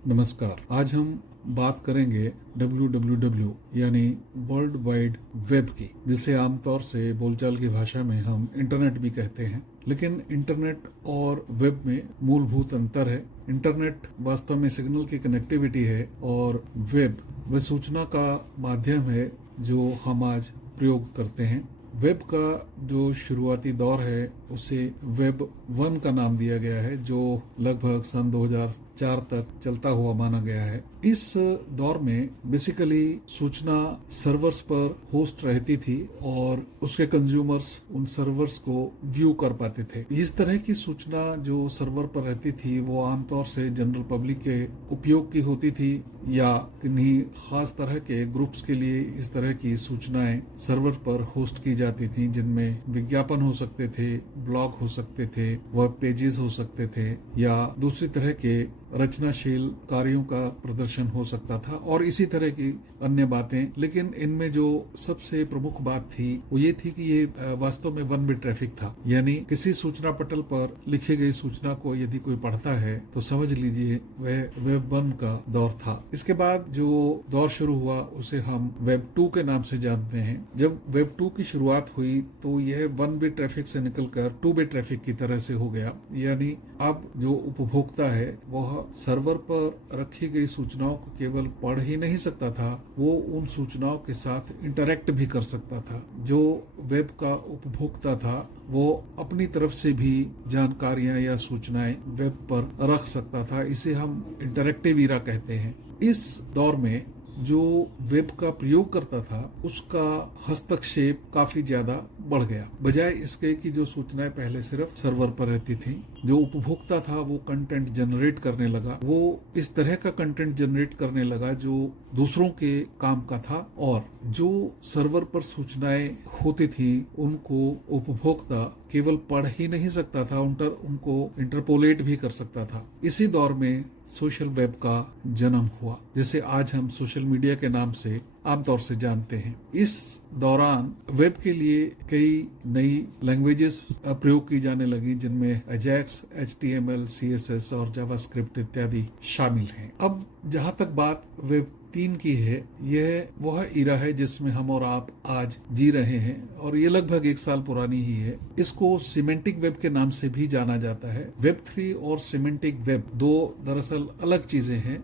नमस्कार। आज हम बात करेंगे www यानी वर्ल्ड वाइड वेब की, जिसे आमतौर से बोलचाल की भाषा में हम इंटरनेट भी कहते हैं। लेकिन इंटरनेट और वेब में मूलभूत अंतर है। इंटरनेट वास्तव में सिग्नल की कनेक्टिविटी है और वेब वह सूचना का माध्यम है जो हम आज प्रयोग करते हैं। वेब का जो शुरुआती दौर है उसे वेब 1 का नाम दिया गया है, जो लगभग सन 2004 तक चलता हुआ माना गया है। इस दौर में बेसिकली सूचना सर्वर्स पर होस्ट रहती थी और उसके कंज्यूमर्स उन सर्वर्स को व्यू कर पाते थे। इस तरह की सूचना जो सर्वर पर रहती थी वो आमतौर से जनरल पब्लिक के उपयोग की होती थी या किन्हीं खास तरह के ग्रुप्स के लिए इस तरह की सूचनाएं सर्वर पर होस्ट की जाती थी, जिनमें विज्ञापन हो सकते थे, ब्लॉग हो सकते थे, वेब पेजेस हो सकते थे या दूसरी तरह के रचनाशील कार्यों का प्रदर्शन हो सकता था और इसी तरह की अन्य बातें। लेकिन इनमें जो सबसे प्रमुख बात थी वो ये थी कि ये वास्तव में वन वे ट्रैफिक था, यानी किसी सूचना पटल पर लिखी गई सूचना को यदि कोई पढ़ता है तो समझ लीजिए वह वेब 1 का दौर था। इसके बाद जो दौर शुरू हुआ उसे हम वेब 2 के नाम से जानते हैं। जब वेब 2 की शुरुआत हुई तो यह वन वे ट्रैफिक से निकलकर टू वे ट्रैफिक की तरह से हो गया, यानी अब जो उपभोक्ता है वह सर्वर पर रखी गई सूचनाओं को केवल पढ़ ही नहीं सकता था, वो उन सूचनाओं के साथ इंटरैक्ट भी कर सकता था। जो वेब का उपभोक्ता था वो अपनी तरफ से भी जानकारियां या सूचनाएं वेब पर रख सकता था। इसे हम इंटरैक्टिव ईरा कहते हैं। इस दौर में जो वेब का प्रयोग करता था उसका हस्तक्षेप काफी ज्यादा बढ़ गया, बजाय इसके कि जो सूचनाएं पहले सिर्फ सर्वर पर रहती थी। जो उपभोक्ता था वो कंटेंट जनरेट करने लगा, वो इस तरह का कंटेंट जनरेट करने लगा जो दूसरों के काम का था, और जो सर्वर पर सूचनाएं होती थी उनको उपभोक्ता केवल पढ़ ही नहीं सकता था, उनको इंटरपोलेट भी कर सकता था। इसी दौर में सोशल वेब का जन्म हुआ, जिसे आज हम सोशल मीडिया के नाम से आमतौर से जानते हैं। इस दौरान वेब के लिए कई नई लैंग्वेजेस प्रयोग की जाने लगी, जिनमें अजैक्स, HTML, CSS और जावास्क्रिप्ट इत्यादि शामिल हैं। अब जहां तक बात वेब 3 की है, यह वह ईरा है जिसमें हम और आप आज जी रहे हैं और ये लगभग 1 साल पुरानी ही है। इसको सिमेंटिक वेब के नाम से भी जाना जाता है। वेब 3 और सिमेंटिक वेब दो दरअसल अलग चीजें हैं,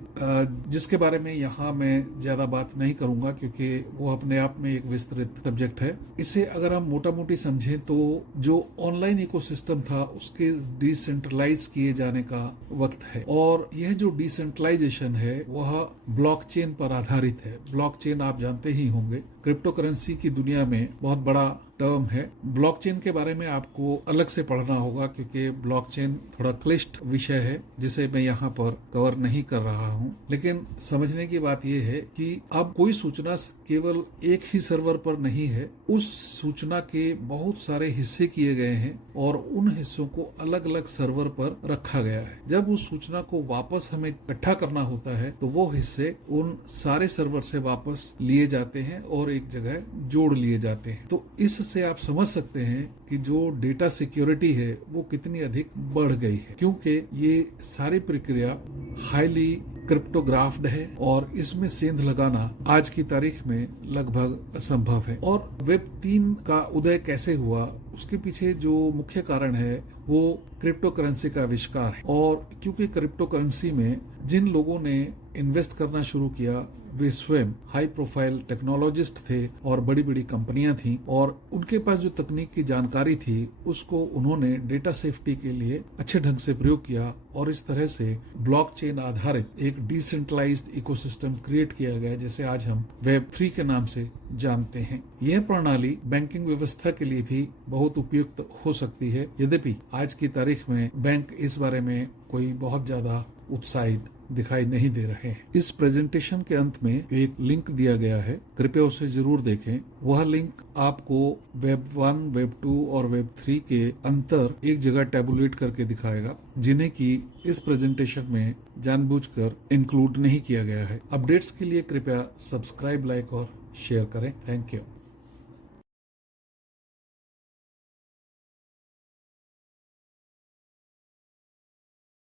जिसके बारे में यहाँ मैं ज्यादा बात नहीं करूंगा क्योंकि वो अपने आप में एक विस्तृत सब्जेक्ट है। इसे अगर हम मोटा मोटी समझें तो जो ऑनलाइन इकोसिस्टम था उसके डिसेंट्रलाइज किए जाने का वक्त है, और यह जो डिसेंट्रलाइजेशन है वह ब्लॉकचेन पर आधारित है। ब्लॉकचेन आप जानते ही होंगे, क्रिप्टो करेंसी की दुनिया में बहुत बड़ा टर्म है। ब्लॉकचेन के बारे में आपको अलग से पढ़ना होगा क्योंकि ब्लॉकचेन थोड़ा क्लिष्ट विषय है जिसे मैं यहाँ पर कवर नहीं कर रहा हूँ। लेकिन समझने की बात यह है कि अब कोई सूचना केवल एक ही सर्वर पर नहीं है, उस सूचना के बहुत सारे हिस्से किए गए हैं और उन हिस्सों को अलग अलग सर्वर पर रखा गया है। जब उस सूचना को वापस हमें इकट्ठा करना होता है तो वो हिस्से उन सारे सर्वर से वापस लिए जाते हैं और एक जगह जोड़ लिए जाते हैं। तो इससे आप समझ सकते हैं कि जो डेटा सिक्योरिटी है वो कितनी अधिक बढ़ गई है, क्योंकि ये सारी प्रक्रिया हाईली क्रिप्टोग्राफ्ड है और इसमें सेंध लगाना आज की तारीख में लगभग असंभव है। और वेब 3 का उदय कैसे हुआ, उसके पीछे जो मुख्य कारण है वो क्रिप्टो करेंसी का आविष्कार है। और क्योंकि क्रिप्टो करेंसी में जिन लोगों ने इन्वेस्ट करना शुरू किया वे स्वयं हाई प्रोफाइल टेक्नोलॉजिस्ट थे और बड़ी बड़ी कंपनियां थीं, और उनके पास जो तकनीक की जानकारी थी उसको उन्होंने डेटा सेफ्टी के लिए अच्छे ढंग से प्रयोग किया और इस तरह से ब्लॉकचेन आधारित एक डिसेंट्रलाइज्ड इकोसिस्टम क्रिएट किया गया, जैसे आज हम वेब 3 के नाम से जानते हैं। यह प्रणाली बैंकिंग व्यवस्था के लिए भी बहुत उपयुक्त हो सकती है, यद्यपि आज की तारीख में बैंक इस बारे में कोई बहुत ज्यादा उत्साहित दिखाई नहीं दे रहे हैं। इस प्रेजेंटेशन के अंत में एक लिंक दिया गया है, कृपया उसे जरूर देखें। वह लिंक आपको वेब 1, वेब 2 और वेब 3 के अंतर एक जगह टैबुलेट करके दिखाएगा, जिन्हें की इस प्रेजेंटेशन में जानबूझकर इंक्लूड नहीं किया गया है। अपडेट्स के लिए कृपया सब्सक्राइब, लाइक और शेयर करें। Thank you.